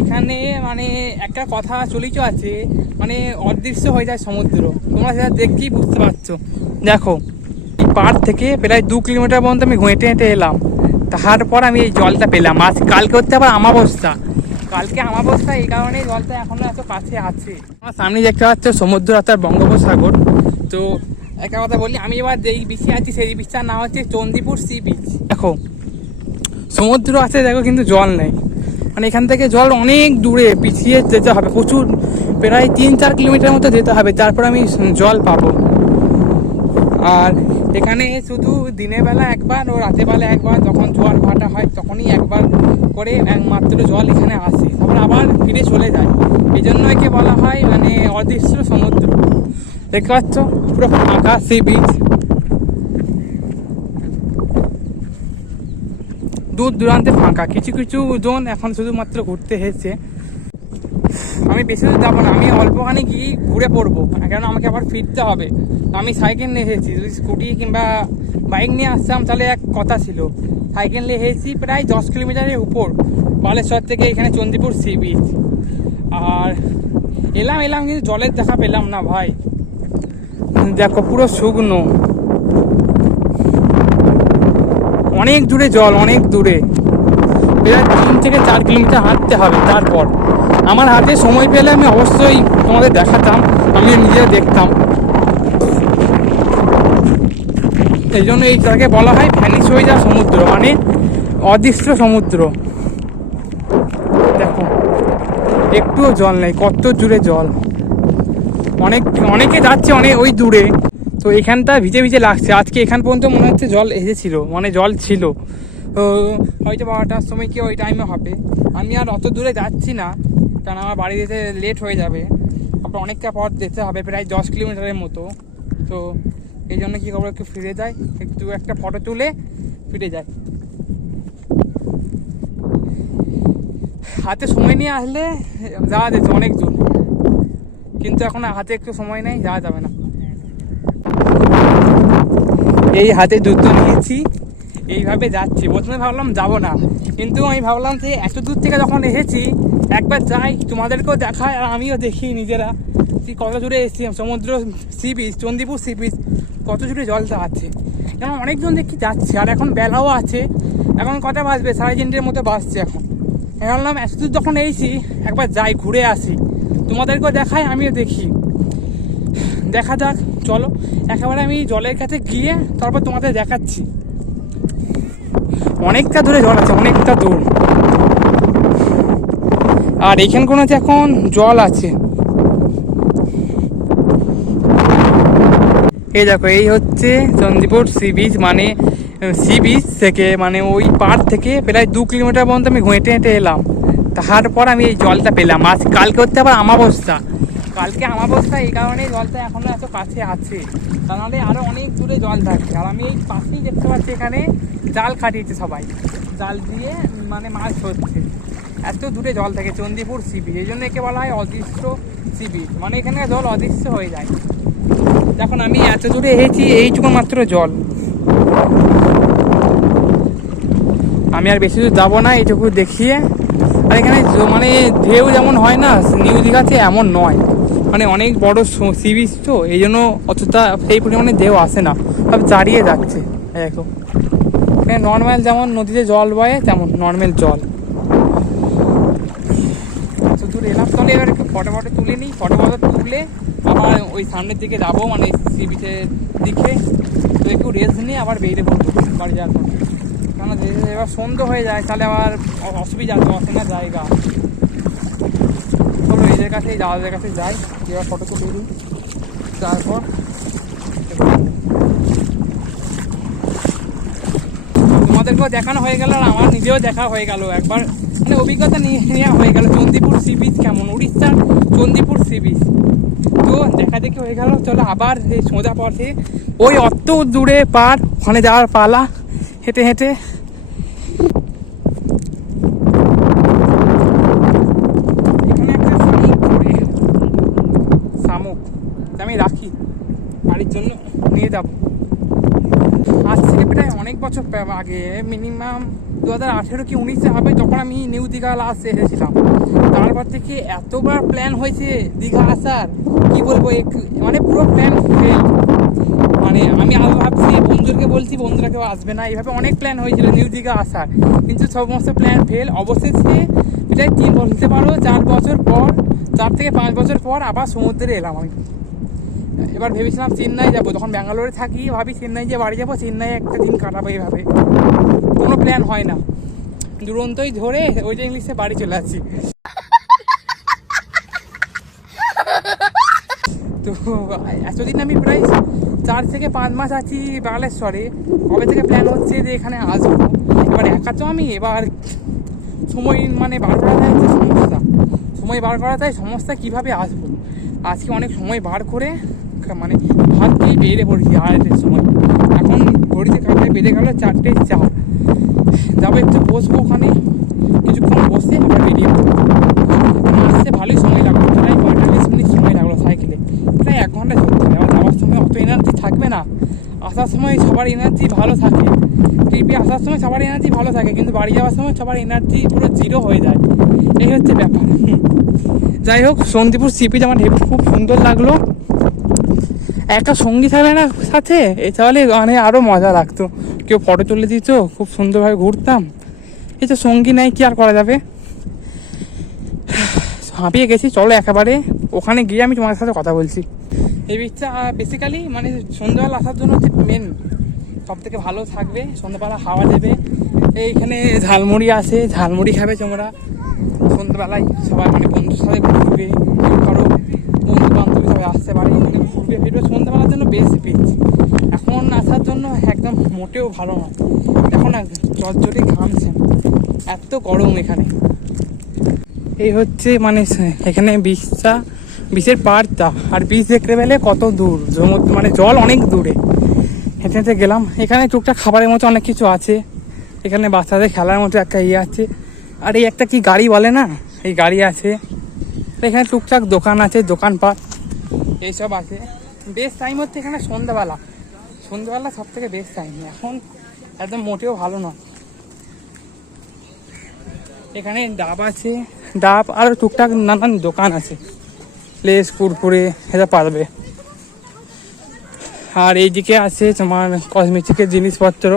এখানে মানে একটা কথা চলিত আছে মানে অদৃশ্য হয়ে যায় সমুদ্র। তোমরা সেটা দেখেই বুঝতে পারছ। দেখো, এই পাড় থেকে প্রায় দু কিলোমিটার পর্যন্ত আমি হেঁটে হেঁটে এলাম। তারপর আমি এই জলটা পেলাম। আজ কালকে হচ্ছে আবার আমাবস্যা। কালকে আমাবস্যা, এই কারণে জলটা এখনও এত কাছে আছে। আমার সামনে দেখতে পাচ্ছ সমুদ্র, অর্থাৎ বঙ্গোপসাগর। তো একটা কথা বলি, আমি এবার যেই বিচে আছি, সেই বিচটার নাম হচ্ছে চন্দিপুর সি বিচ দেখো, সমুদ্র আছে, দেখো, কিন্তু জল নেই। মানে এখান থেকে জল অনেক দূরে পিছিয়ে যেতে হবে, প্রচুর, প্রায় তিন চার কিলোমিটার মতো যেতে হবে, তারপর আমি জল পাবো। আর এখানে শুধু দিনের বেলা একবার ও রাতের বেলা একবার যখন জোয়ার ভাটা হয় তখনই একবার করে একমাত্র জল এখানে আসে, তারপর আবার ফিরে চলে যায়। এই জন্য একে বলা হয় মানে অদৃশ্য সমুদ্র। দেখতে পাচ্ছ? পুরো ফাঁকা সি বিচ দূর দূরান্তে ফাঁকা। কিছু কিছু জন এখন শুধুমাত্র ঘুরতে এসেছে। আমি বেশি দূর যাব না, আমি অল্পখানি গিয়ে ঘুরে পড়ব কেন আমাকে আবার ফিরতে হবে। আমি সাইকেল নিয়ে এসেছি, যদি স্কুটি কিংবা বাইক নিয়ে আসতাম তাহলে এক কথা ছিল। সাইকেল নিয়ে এসেছি প্রায় দশ কিলোমিটারের উপর, বালেশ্বর থেকে এখানে চন্দিপুর সি বিচ। আর এলাম এলাম, কিন্তু জলের দেখা পেলাম না, ভাই। দেখো, পুরো শুকনো। অনেক দূরে জল, অনেক দূরে। প্রায় তিন থেকে চার কিলোমিটার হাঁটতে হবে তারপর। আমার হাতে সময় পেলে আমি অবশ্যই তোমাদের দেখাতাম আমি নিজে দেখতাম। এই জন্য এই জায়গাকে বলা হয় ভ্যানিশ হয়ে যাওয়া সমুদ্র মানে অদৃশ্য সমুদ্র। দেখো, একটুও জল নেই, কত জুড়ে জল। অনেক, অনেকে যাচ্ছে অনেক ওই দূরে। তো এখানটা ভিজে ভিজে লাগছে। আজকে এখান পর্যন্ত মনে হচ্ছে জল এসেছিল মানে জল ছিল। তো হয়তো বারোটার সময় কি ওই টাইমে হবে। আমি আর অত দূরে যাচ্ছি না, কারণ আমার বাড়ি যেতে লেট হয়ে যাবে। তারপর অনেকটা পথ যেতে হবে, প্রায় দশ কিলোমিটারের মতো। তো এই জন্য কী করব, একটু ফিরে যাই, একটু একটা ফটো তুলে ফিরে যাই। হাতে সময় নিয়ে আসলে যাওয়া যেত অনেক দূর কিন্তু এখন হাতে একটু সময় নেই, যাওয়া যাবে না। এই হাতে যুদ্ধ নিয়েছি। এইভাবে যাচ্ছি। প্রথমে ভাবলাম যাব না। কিন্তু আমি ভাবলাম যে এত দূর থেকে যখন এসেছি, একবার যাই, তোমাদেরকেও দেখায় আর আমিও দেখি নিজেরা। কত দূরে এসেছি সমুদ্র sea beach Chandipur sea beach, কত দূরে জলটা আছে যেমন অনেকজন দেখি যাচ্ছে আর এখন বেলাও আছে। এখন কটা বাজবে? সাড়ে তিনটের মতো বাজছে এখন। আমি ভাবলাম, এত দূর যখন এসেছি, একবার যাই, ঘুরে আসি। তোমাদেরকেও দেখায় আমিও দেখি। দেখা যাক। চলো, একেবারে আমি জলের কাছে গিয়ে তারপর তোমাদের দেখাচ্ছি। অনেকটা দূরে জল আছে, অনেকটা দূর। আর এখান কোনো এখন জল আছে। এই দেখো, এই হচ্ছে চন্দিপুর সি বিচ মানে সি বিচ থেকে মানে ওই পাড় থেকে প্রায় দু কিলোমিটার পর্যন্ত আমি হেঁটে হেঁটে এলাম। তারপর আমি এই জলটা পেলাম। আজ কালকে হচ্ছে আবার আমাবস্যা। কালকে আমাবস্যা এই কারণে জলটা এখনও এত কাছে আছে। তা নাহলে আরও অনেক দূরে জল থাকে আর আমি এই পাশেই দেখতে পাচ্ছি এখানে জাল খাটিয়েছে সবাই। জাল দিয়ে মানে মাছ ধরছে। এত দূরে জল থাকে চন্দিপুর সি বিচ এই জন্য একে বলা হয় অদৃশ্য সি বিচ মানে এখানে জল অদৃশ্য হয়ে যায়। এখন আমি এত দূরে এসেছি, এইটুকু মাত্র জল। আমি আর বেশি দূর যাব না, এইটুকু দেখিয়ে। আর এখানে মানে ঢেউ যেমন হয় না, নিউ দীঘাতে এমন নয়। মানে অনেক বড় সি বিচ তো, এই জন্য অতটা সেই পরিমাণে ঢেউ আসে না। সব দাঁড়িয়ে যাচ্ছে, দেখো। এখানে নর্মাল যেমন নদীতে জল বয়ে, তেমন নর্মাল জল। দূর এলাম, তাহলে এবার একটু ফটো ফটো তুলে নিই। ফটো ফটো তুলে আবার ওই সামনের দিকে যাব মানে সি বিচের দিকে। তো একটু রেস্ট নিয়ে আবার বেরিয়ে পড়ব, বাড়ি যাওয়ার পর। যে- এবার সন্ধ্যে হয়ে যায়, তাহলে আবার অসুবিধা আছে অচেনা জায়গা। এদের কাছেই, দাদাদের কাছে যাই, এবার ফটো তুলে। দিই তারপর তোমাদেরকেও দেখানো হয়ে গেল আর আমার নিজেও দেখা হয়ে গেল একবার। মানে অভিজ্ঞতা নিয়ে নেওয়া হয়ে গেল। চন্দিপুর সি বিচ কেমন? উড়িষ্যার চন্দিপুর সি বিচ তো দেখা দেখি হয়ে গেল। চলো আবার এই সোজা পথে। ওই অত দূরে পার, ওখানে যাওয়ার পালা। হেঁটে হেঁটে এখানে একটা শামুক পড়ে শামুক আমি রাখি। বাড়ির জন্য নিয়ে যাব। আজ থেকে প্রায় অনেক বছর আগে মিনিমাম দু হাজার আঠেরো কি উনিশে হবে তখন আমি নিউ দীঘা লাস্ট এসেছিলাম। তারপর থেকে এতবার প্ল্যান হয়েছে দীঘা আসার। কি বলব মানে পুরো প্ল্যান ফেল মানে আমি আরও ভাবছি, বন্ধুদেরকে বলছি, বন্ধুরা কেউ আসবে না। এইভাবে অনেক প্ল্যান হয়েছিল নিউ দীঘা আসার। কিন্তু সমস্ত প্ল্যান ফেল অবশেষে এটাই তিন বলতে পারো চার বছর পর, চার থেকে পাঁচ বছর পর আবার সমুদ্রে এলাম আমি। এবার ভেবেছিলাম চেন্নাই যাব, তখন ব্যাঙ্গালোরে থাকি, ভাবি চেন্নাই যে বাড়ি যাব, চেন্নাই একটা দিন কাটাবো এইভাবে কোনো প্ল্যান হয় না। দুরন্তই ধরে ওই যে ইংলিশে বাড়ি চলে আসছি। তো এতদিন আমি প্রায় চার থেকে পাঁচ মাস আছি বালেশ্বরে। কবে থেকে প্ল্যান হচ্ছে যে এখানে আসব? এবার একা তো আমি, এবার সময় মানে বার করা যায় সমস্যা। সময় বার করা যায় সমস্যা, কীভাবে আসব? আজকে অনেক সময় বার করে মানে ভাবতেই বেড়ে পড়েছি আড়াইটের সময়। এখন ঘড়িতে কাটায় বেড়ে গেল চারটে চার। যাব একটু বসবো ওখানে, কিছুক্ষণ বসে আবার বেরিয়ে পড়ব। আসতে ভালোই সময় লাগল, প্রায় পঁয়তাল্লিশ মিনিট সময় লাগল সাইকেলে। প্রায় এক ঘণ্টা চলতে হবে, আবার যাওয়ার সময় অত এনার্জি থাকবে না। আসার সময় সবার এনার্জি ভালো থাকে। ট্রিপে আসার সময় সবার এনার্জি ভালো থাকে, কিন্তু বাড়ি যাওয়ার সময় সবার এনার্জি পুরো জিরো হয়ে যায়। এই হচ্ছে ব্যাপার। যাই হোক, সন্দীপুর সিপি আমার খুব সুন্দর লাগল। একটা সঙ্গী থাকলে না সাথে? তাহলে মানে আরও মজা লাগতো। কেউ ফটো তুলে দিত, খুব সুন্দরভাবে ঘুরতাম। এই তো সঙ্গী নাই, কি আর করা যাবে? হাঁপিয়ে গেছি, চলো একেবারে। ওখানে গিয়ে আমি তোমাদের সাথে কথা বলছি। এই বিচটা বেসিক্যালি মানে সন্ধ্যাবেলা আসার জন্য হচ্ছে মেন সব থেকে ভালো থাকবে। সন্ধ্যাবেলা হাওয়া দেবে। এইখানে ঝালমুড়ি আছে, ঝালমুড়ি খাবে তোমরা। সন্ধ্যাবেলায় সবাই মানে বন্ধুর সাথে ঘুরবে কারও? বান্ধবী আসতে পারে। মানে ঘুরবে ফিরবে সন্ধ্যাবেলার জন্য বেস্ট বিচ এখন আসার জন্য একদম মোটেও ভালো নয়। এখন জর্জরে ঘামছে। এত গরম এখানে। এই হচ্ছে মানে এখানে বীজটা বীজের পাড়টা। আর বিষ দেখতে পেলে কত দূর। মানে জল অনেক দূরে। হেঁটে গেলাম। এখানে টুকটাক খাবারের মতো অনেক কিছু আছে। এখানে বাচ্চাদের খেলার মতো একটা ইয়ে আছে। আর এই একটা কি গাড়ি বলে না? এই গাড়ি আছে। এখানে টুকটাক দোকান আছে, দোকানপাট। এইসব আছে। বেস্ট টাইম হচ্ছে এখানে সন্ধ্যাবেলা। সন্ধ্যাবেলা সব থেকে বেস্ট টাইম এখন একদম মোটেও ভালো নয়। এখানে ডাব আছে। ডাব আর টুকটাক নানান দোকান আছে। লেস, কুরকুরে, এটা পারবে। আর এইদিকে আছে তোমার কসমেটিকের জিনিসপত্র।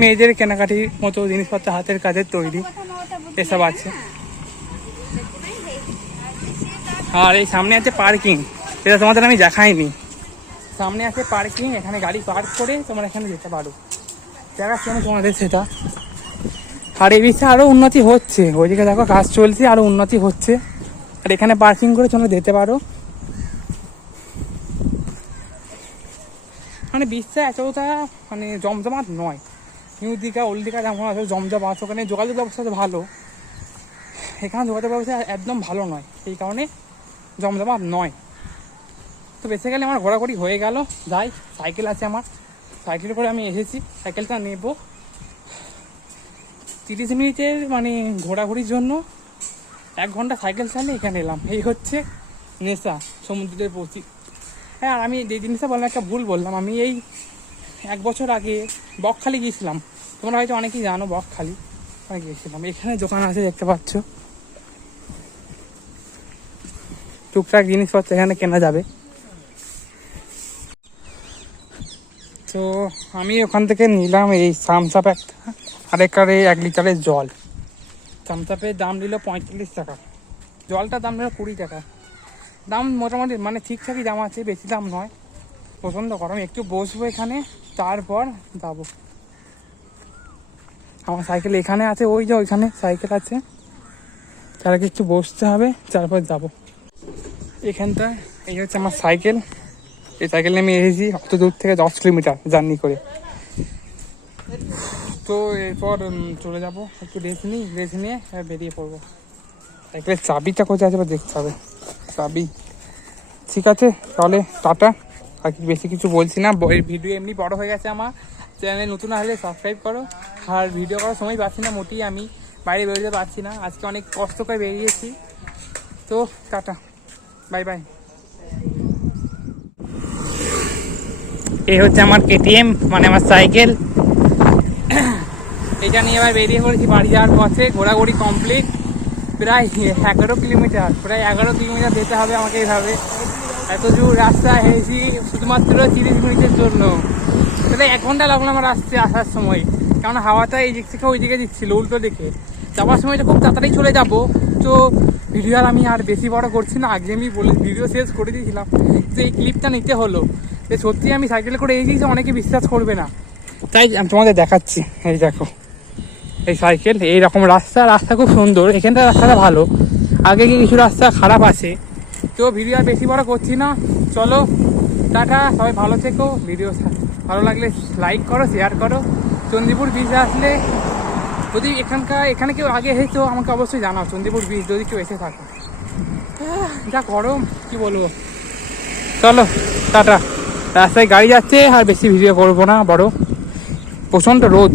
মেয়েদের কেনাকাটির মতো জিনিসপত্র হাতের কাজের তৈরি। এসব আছে। আর এই সামনে আছে পার্কিং এটা তোমাদের আমি দেখাইনি। সামনে আছে পার্কিং এখানে গাড়ি পার্ক করে তোমরা এখানে যেতে পারো। দেখাচ্ছি তোমাদের সেটা। আর এই বিষয়ে আরও উন্নতি হচ্ছে। ওইদিকে দেখো, কাজ চলছে আরও উন্নতি হচ্ছে। আর এখানে পার্কিং করে তোমরা যেতে পারো। মানে বিশ্বে এতটা মানে জমজমাট নয়। নিউ দীঘা ওল্ড দীঘা যেমন আছে, জমজমাট ওখানে যোগাযোগ ব্যবস্থা ভালো। এখানে যোগাযোগ ব্যবস্থা একদম ভালো নয়। সেই কারণে জমজমাট নয়। তো বেসিক্যালি আমার ঘোরাঘুরি হয়ে গেল। যাই সাইকেল আছে আমার। সাইকেল করে আমি এসেছি। সাইকেলটা নেব। তিরিশ মিনিটের মানে ঘোরাঘুরির জন্য এক ঘণ্টা সাইকেল চালিয়ে এখানে এলাম। এই হচ্ছে নেশা সমুদ্রের প্রতি হ্যাঁ আর আমি যে জিনিসটা বললাম, একটা ভুল বললাম। আমি এই এক বছর আগে বকখালি গিয়েছিলাম। তোমরা হয়তো অনেকেই জানো বকখালি। ওখানে গিয়েছিলাম। এখানে দোকান আছে, দেখতে পাচ্ছ। টুকটাক জিনিসপত্র এখানে কেনা যাবে। তো আমি ওখান থেকে নিলাম এই সামসাপ একটা, আর একারে এক লিটারের জল। চামচাপের দাম নিল পঁয়তাল্লিশ টাকা। জলটার দাম নিল কুড়ি টাকা। দাম মোটামুটি মানে ঠিকঠাকই দাম আছে, বেশি দাম নয়। পছন্দ করো, আমি একটু বসবো এখানে, তারপর যাব। আমার সাইকেল এখানে আছে, ওই যে ওইখানে সাইকেল আছে। তার আগে একটু বসতে হবে, তারপর যাব। এখানটা এই হচ্ছে আমার সাইকেল। এই সাইকেল নিয়ে আমি এসেছি, অত দূর থেকে দশ কিলোমিটার জার্নি করে। তো এরপর চলে যাব, একটু রেস্ট নিই রেস্ট নিয়ে বেরিয়ে পড়ব। সাইকেলের চাবিটা কোথায় আছে, এবার দেখতে হবে। চাবি। ঠিক আছে, তাহলে টাটা। আর বেশি কিছু বলছি না, ব- এই ভিডিও এমনি বড় হয়ে গেছে আমার। চ্যানেলে নতুন হলে সাবস্ক্রাইব করো। আর ভিডিও করার সময় পাচ্ছি না, মোটেই আমি বাইরে বেরোতে পারছি না। আজকে অনেক কষ্ট করে বেরিয়েছি। তো টাটা। বাই বাই এই হচ্ছে আমার কেটিএম মানে আমার সাইকেল। এটা নিয়ে এবার বেরিয়ে পড়েছি বাড়ি যাওয়ার পথে, ঘোরাঘুরি কমপ্লিট প্রায় এগারো কিলোমিটার, প্রায় এগারো কিলোমিটার যেতে হবে আমাকে এইভাবে এত দূর রাস্তা হেসি শুধুমাত্র তিরিশ মিনিটের জন্য। তাহলে এক ঘণ্টা লাগল আমার আসতে, আসার সময়। কারণ হাওয়াটা এই দিক থেকে ওই দিকে দিচ্ছিল, উল্টো দিকে। যাওয়ার সময় তো খুব তাড়াতাড়ি চলে যাব। তো ভিডিও আর আমি আর বেশি বড় করছি না, আগে আমি বলে ভিডিও শেষ করে দিয়েছিলাম তো এই ক্লিপটা নিতে হলো। যে সত্যি আমি সাইকেল করে এসেছি অনেকে বিশ্বাস করবে না। তাই আমি তোমাদের দেখাচ্ছি, এই দেখো। এই সাইকেল, এই রকম রাস্তা রাস্তা খুব সুন্দর এখানটা রাস্তাটা ভালো। আগে কিছু রাস্তা খারাপ আছে? তো ভিডিও আর বেশি বড় করছি না। চলো, টাটা, সবাই ভালো থেকো। ভিডিও ভালো লাগলে লাইক করো শেয়ার করো। চন্দিপুর বিচে আসলে যদি এখানকার, এখানে কেউ আগে এসেছ, আমাকে অবশ্যই জানাও। চন্দিপুর বিচ যদি কেউ এসে থাকো। যা গরম, কি বলব? চলো, টাটা। রাস্তায় গাড়ি যাচ্ছে আর বেশি ভিডিও করব না বড়। প্রচণ্ড রোদ।